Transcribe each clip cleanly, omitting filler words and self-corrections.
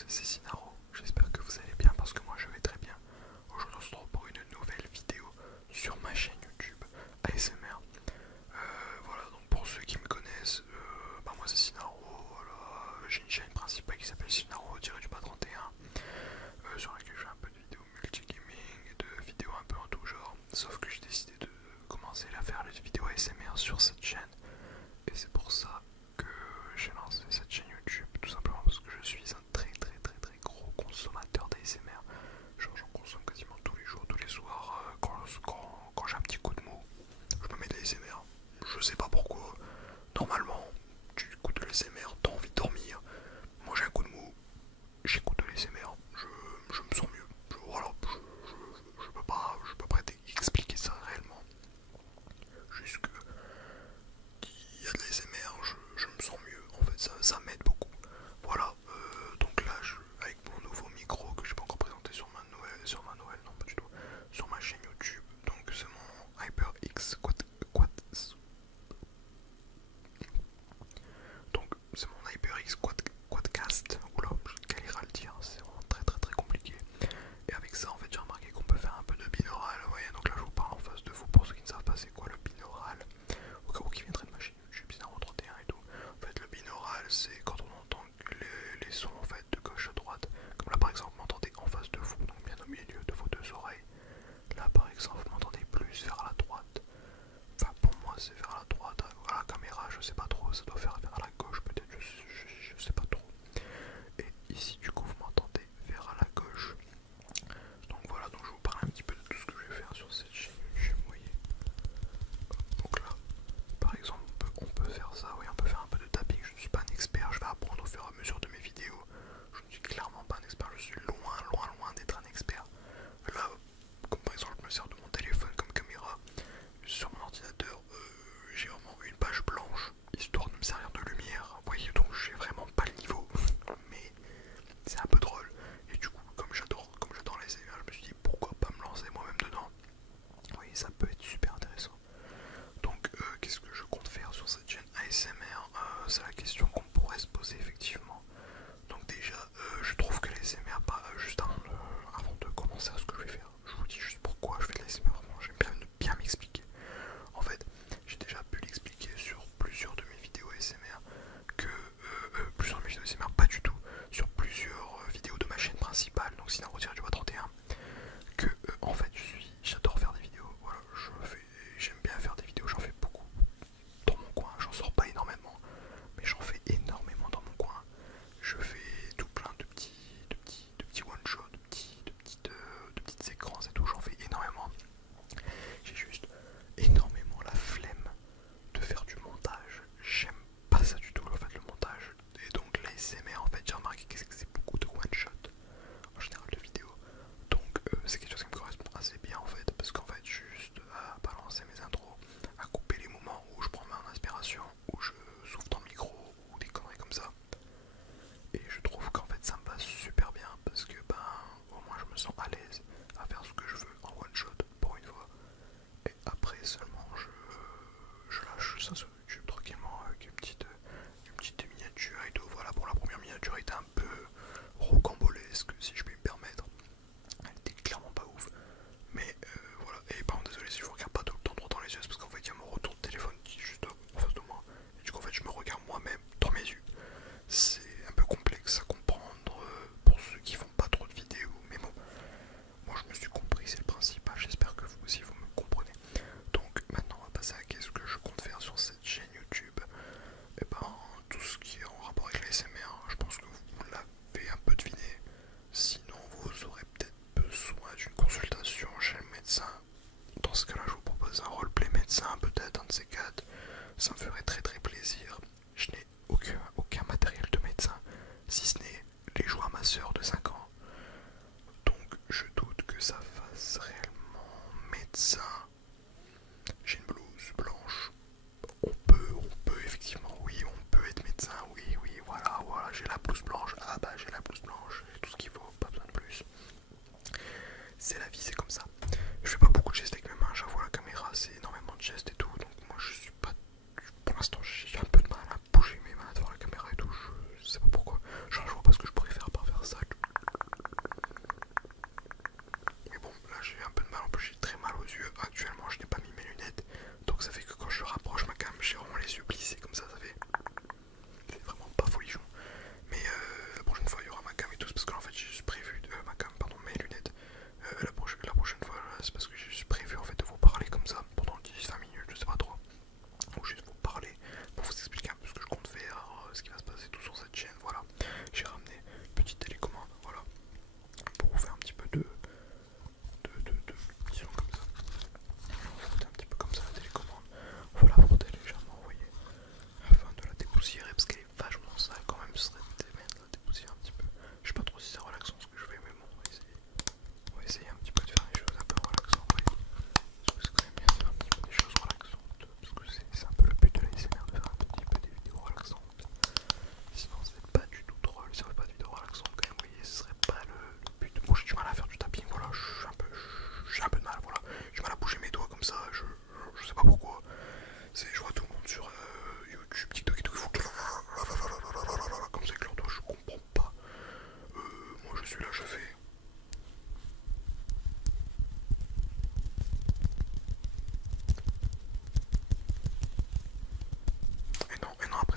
tous, c'est Sinaro. J'espère que vous allez bien parce que moi je vais très bien. Aujourd'hui on se retrouve pour une nouvelle vidéo sur ma chaîne YouTube ASMR. Voilà, donc pour ceux qui me connaissent, moi c'est Sinaro. Voilà. J'ai une chaîne principale qui s'appelle Sinaro-du-bas 31 sur laquelle je fais un peu de vidéos multi-gaming, de vidéos un peu en tout genre. Sauf que j'ai décidé de commencer à faire les vidéos ASMR sur cette chaîne. Et c'est pour ça que j'ai lancé cette chaîne YouTube, tout simplement parce que je suis un très gros consommateur d'ASMR. Genre j'en consomme quasiment tous les jours, tous les soirs. Quand j'ai un petit coup de mou, je me mets de l'ASMR. Je sais pas pourquoi. Normalement, tu écoutes de l'ASMR, t'as envie de dormir. Moi j'ai un coup de mou, j'écoute de l'ASMR, je me sens mieux. Voilà, je peux pas expliquer ça réellement. Juste que il y a de l'ASMR, je me sens mieux, en fait ça m'aide beaucoup. Voilà, donc là avec mon nouveau micro que je peux encore présenter sur ma nouvelle, non pas du tout, sur ma chaîne YouTube, donc c'est mon HyperX donc c'est mon HyperX Quadcast, oula je galère à le dire, c'est vraiment très compliqué. Et avec ça en fait j'ai remarqué qu'on peut faire un peu de binaural, vous voyez, donc là je vous parle en face de vous pour ceux qui ne savent pas c'est quoi le binaural. Au cas où qui viendrait de ma chaîne YouTube, Bizarre 31 et tout. En fait, le binaural, c'est quand on entend les sons en fait de gauche à droite. Comme là, par exemple, vous m'entendez en face de vous, donc bien au milieu de vos deux oreilles. Là, par exemple, vous m'entendez plus vers la droite. Enfin, pour moi, c'est vers la droite. À la caméra, je sais pas trop. Ça doit faire vers la gauche, peut-être. Je sais pas trop. Et ici, du coup, vous m'entendez vers la gauche. Donc voilà, donc je vais vous parler un petit peu de tout ce que je vais faire sur cette chaîne YouTube, vous voyez. Donc là, par exemple, on peut faire ça, oui, on peut faire un peu de tapping. Je ne suis pas un expert, je vais apprendre au fur et à mesure de mes vidéos. Je ne suis clairement pas un expert, je suis loin d'être un expert. Là, comme par exemple, je me sers de mon téléphone comme caméra. Sur mon ordinateur, j'ai vraiment une page blanche, histoire de me servir de lumière. Vous voyez, donc j'ai vraiment pas le niveau, mais c'est un peu drôle. Et du coup, comme j'adore les ASMR, je me suis dit pourquoi pas me lancer moi-même dedans. Oui, ça peut être super intéressant. Donc qu'est-ce que je compte faire sur cette chaîne ASMR, c'est la question qu'on pourrait se poser effectivement. Donc déjà je trouve que l'ASMR, juste avant de commencer à ce que je vais faire, je vous dis juste pourquoi je fais de l'ASMR, j'aime bien m'expliquer. En fait j'ai déjà pu l'expliquer sur plusieurs de mes vidéos ASMR, que plusieurs de mes vidéos ASMR, pas du tout, sur plusieurs vidéos de ma chaîne principale, donc sinon retire du 31, que en fait j'adore faire des vidéos, voilà, j'aime bien faire des vidéos, j'en fais beaucoup dans mon coin, j'en sors pas énormément, mais j'en fais énormément dans mon coin. Je fais tout plein de petits one shot, de petites séquences et tout, j'en fais énormément. J'ai juste énormément la flemme de faire du montage, j'aime pas ça du tout en fait le montage. Et donc l'ASMR en fait j'ai remarqué que c'est beaucoup de one shot en général de vidéos. Donc c'est quelque chose qui me correspond assez bien en fait, parce qu'en fait juste à balancer mes intros, à couper les moments où je prends ma inspiration, où je souffle dans le micro ou des conneries comme ça, et je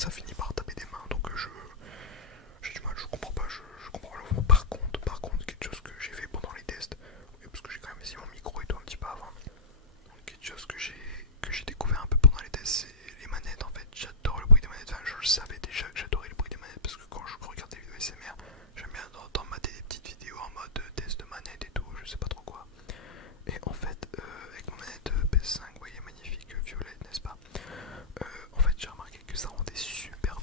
ça finit par taper des mains, donc j'ai du mal, je comprends pas, je comprends pas le fond. Par contre, quelque chose que j'ai fait pendant les tests, oui, parce que j'ai quand même essayé mon micro et tout un petit peu avant, donc quelque chose que j'ai découvert un peu pendant les tests, c'est les manettes. En fait, j'adore le bruit des manettes, enfin, je le savais déjà que j'adorais le bruit des manettes, parce que quand je regarde des vidéos SMR, j'aime bien mater des petites vidéos en mode test de manette et tout, je sais pas trop quoi. Et en fait, avec mon manette PS5, vous voyez, magnifique violette, n'est-ce pas? En fait, j'ai remarqué que ça rendait super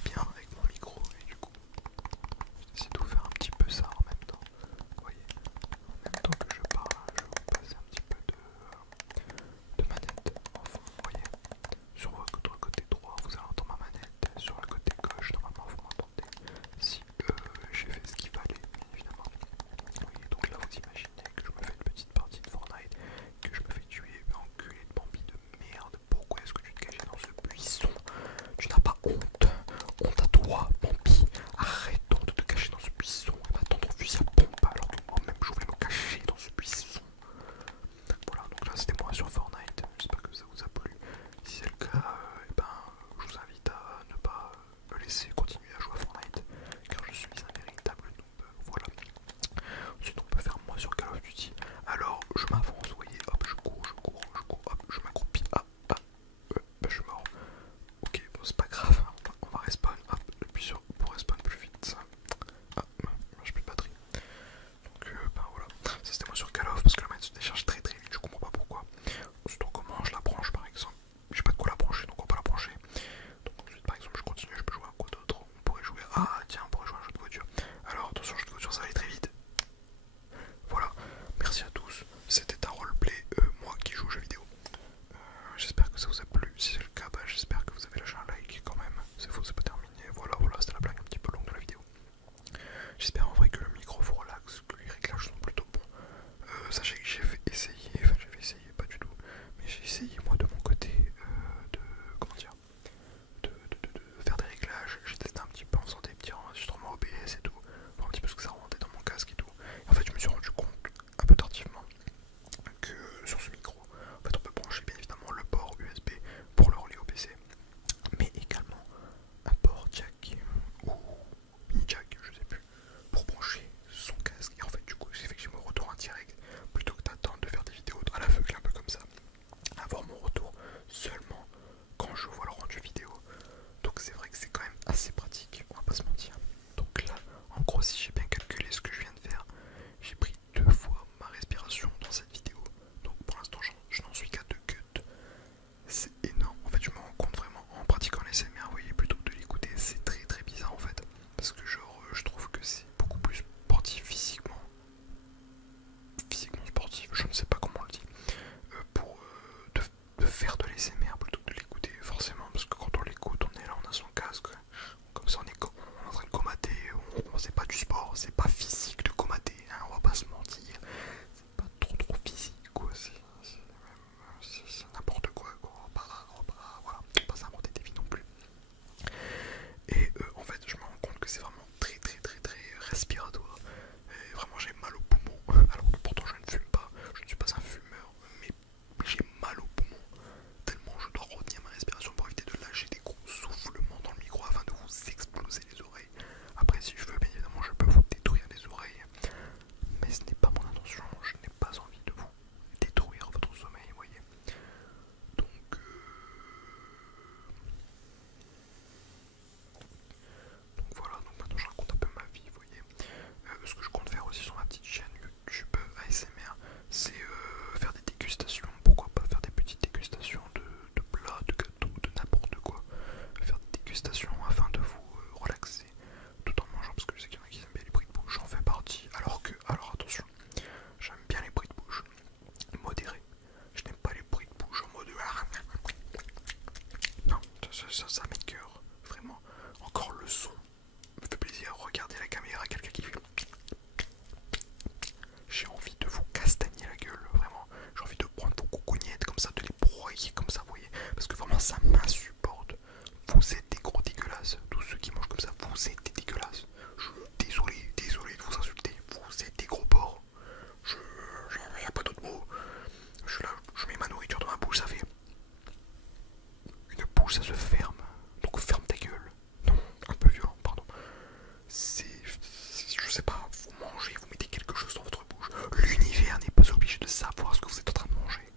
sais pas, vous mangez, vous mettez quelque chose dans votre bouche. L'univers n'est pas obligé de savoir ce que vous êtes en train de manger.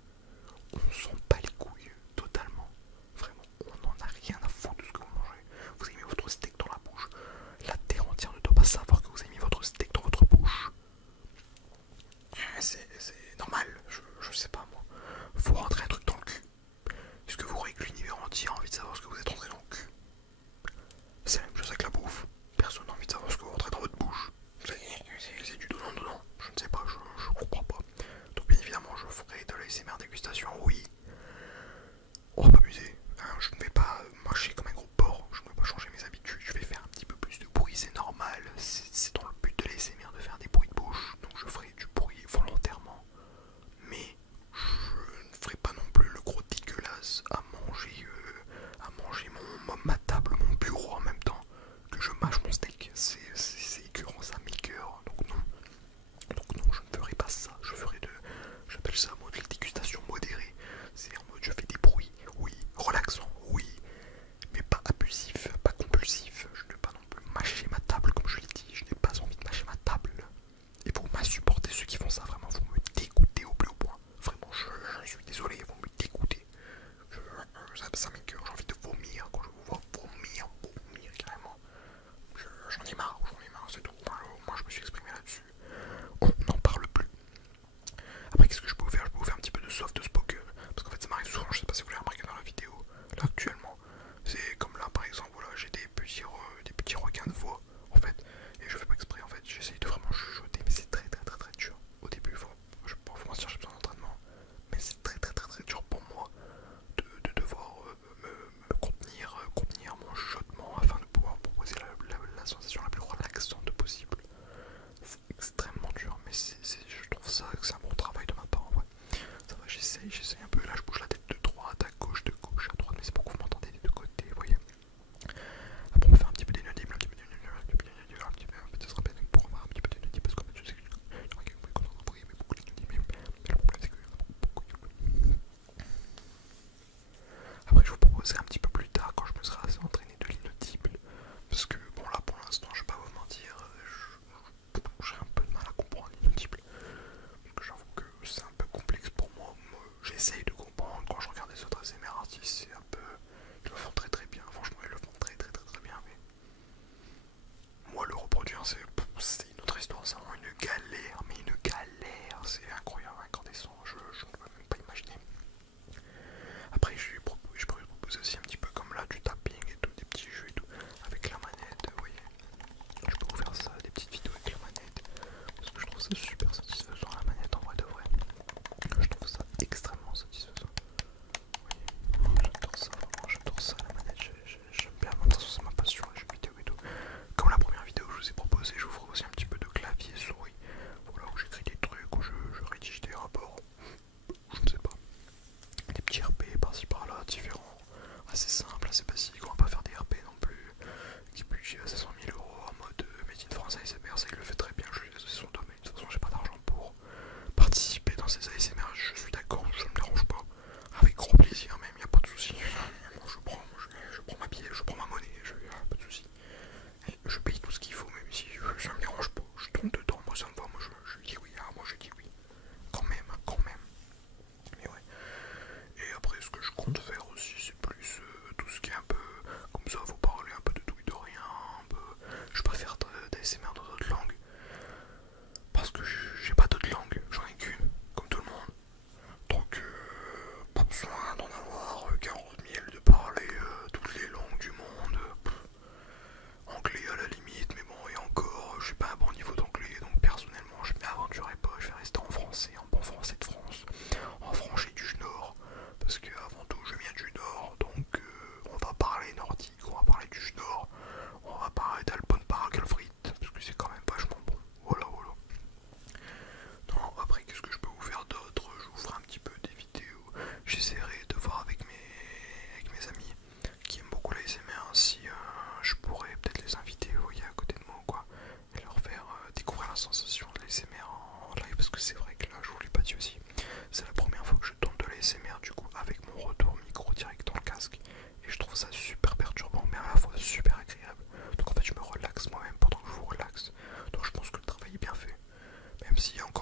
On s'en bat les couilles, totalement. Vraiment, on n'en a rien à foutre de ce que vous mangez. Vous avez mis votre steak dans la bouche. La terre entière ne doit pas savoir que vous avez mis votre steak dans votre bouche. C'est normal, je sais pas moi. Faut rentrer un truc dans le cul. Est-ce que vous croyez que l'univers entier a envie de savoir ce que vous êtes rentré dans le cul? C'est la même chose avec la bouffe. Personne n'a envie de savoir ce que vous rentrez dans votre bouche. C'est du donnant-donnant. Je ne sais pas, je comprends pas. Donc bien évidemment, je ferai de l'ASMR dégustation, oui. On va pas abuser. Hein, je ne vais pas marcher comme un gros porc. Je ne vais pas changer mes habitudes. Je vais faire un petit peu plus de bruit, c'est normal. C'est dans le but de l'ASMR de faire des bruits de bouche. Donc je ferai du bruit volontairement. Mais je ne ferai pas non plus le gros dégueulasse à manger ma table, mon bureau en même temps que je mâche mon steak. C'est écœurant, ça m'écœure. Donc non, je ne ferai pas ça. J'appelle ça en mode dégustation modérée. C'est en mode je fais des bruits, oui, relaxant, oui, mais pas abusif, pas compulsif. Je ne vais pas non plus mâcher ma table comme je l'ai dit. Je n'ai pas envie de mâcher ma table. Et vous m'insupportez ceux qui font ça, vraiment, vous me dégoûtez au plus haut point. Vraiment, je suis désolé, vous me dégoûtez. Ça m'écoeure, j'ai envie de vomir quand je vous vois vomir carrément. J'en ai marre, c'est tout. Moi je me suis exprimé là-dessus. On n'en parle plus. Après, qu'est-ce que je peux vous faire? Je peux vous faire un petit peu de soft spoken. Parce qu'en fait, ça m'arrive souvent, je sais pas si vous l'avez remarqué dans la vidéo. Là, actuellement, c'est comme là, par exemple, voilà, j'ai des petits requins de voix, en fait. Et je fais pas exprès, en fait, j'essaye de vraiment chuchoter, mais c'est très dur. Au début, faut mentir, j'ai besoin d'entraînement. Mais c'est très dur pour moi de devoir me contenir mon chuchotement afin de pouvoir proposer la sensation la plus relaxante possible. C'est extrêmement dur, mais je trouve ça que c'est un bon travail de ma part en vrai. Ça va, j'essaye un peu. Là, je bouge la tête de droite à gauche, à droite, mais c'est pour que vous m'entendez des deux côtés, vous voyez. Après, on va faire un petit peu d'inaudible, un petit peu ça sera bien pour avoir un petit peu d'inaudible parce qu'en fait, je sais que vous pouvez comprendre un bruit, mais beaucoup d'inaudible, mais le problème c'est qu'il y en a beaucoup. Après, je vous proposerai un petit peu plus tard quand je me serai assez entraîné de l'inaudible. Parce que, bon, là pour l'instant, je vais pas vous mentir, j'ai un peu de mal à comprendre l'inaudible. Donc, j'avoue que c'est un peu complexe pour moi. J'essaye de comprendre quand je regarde les autres ASMR artistes, c'est un peu. Ils le font très bien, franchement, ils le font très bien. Mais moi, le reproduire, c'est une autre histoire, c'est vraiment une galère, c'est incroyable, incandescent, je ne peux même pas imaginer. Après, je pourrais proposer aussi un petit peu comme là du tapping et tout, des petits jeux et tout, avec la manette, vous voyez. Je peux vous faire ça, des petites vidéos avec la manette, parce que je trouve ça super satisfaisant la manette en vrai de vrai. Je trouve ça extrêmement satisfaisant. Vous voyez, j'adore ça, vraiment, j'adore ça la manette, j'aime bien, de toute façon c'est ma passion les jeux vidéo et tout. Comme la première vidéo que je vous ai proposé, je vous ferai aussi un petit peu de clavier souris. Voilà, où j'écris des trucs, où je rédige des rapports, je ne sais pas. Des petits RP par-ci par-là, différents, assez simples, assez basiques, on va pas faire des RP non plus, qui budget à 500 000 € en mode made in France ASMR, ça il le fait très bien, je lui laisse son domaine, de toute façon j'ai pas d'argent pour participer dans ces ASMR, je suis d'accord, ça me dérange pas, avec grand plaisir même, y a pas de soucis. Moi je prends ma billet, je prends ma monnaie, pas de soucis. Je paye tout ce qu'il faut, même si ça me dérange pas, je tourne dedans, moi ça me va, moi je dis oui, moi je dis oui, quand même. Mais ouais. Et après, ce que je compte faire aussi, c'est plus tout ce qui est un peu comme ça, vous parler un peu de tout et de rien. Un peu. Je préfère d'ASMR dans d'autres langues. Parce que j'ai pas d'autres langues, j'en ai qu'une, comme tout le monde. Donc, pas besoin d'en avoir 40 000, de parler toutes les langues du monde. Anglais à la limite, mais bon, et encore, je suis pas à un bon niveau d'anglais, donc personnellement, je m'aventurerai pas, je vais rester en français, en bon français de France, en français du Nord, parce que avant tout, je viens du Nord, donc on va parler nordique, on va parler du Nord, on va parler d'Alpone Paragelfrit, parce que c'est quand même vachement bon, voilà. Non, après, qu'est-ce que je peux vous faire d'autre? Je vous ferai un petit peu des vidéos, j'essaierai de voir avec mes amis qui aiment beaucoup l'ASMR, si je pourrais peut-être les inviter, vous voyez, à côté de moi ou quoi, et leur faire découvrir la sensation de l'ASMR en live, parce que c'est vrai que là, je vous l'ai pas dit aussi, c'est la première fois que je tourne de l'ASMR du coup avec mon retour micro direct dans le casque, et je trouve ça super perturbant mais à la fois super agréable. Donc en fait je me relaxe moi-même pendant que je vous relaxe, donc je pense que s'il y a encore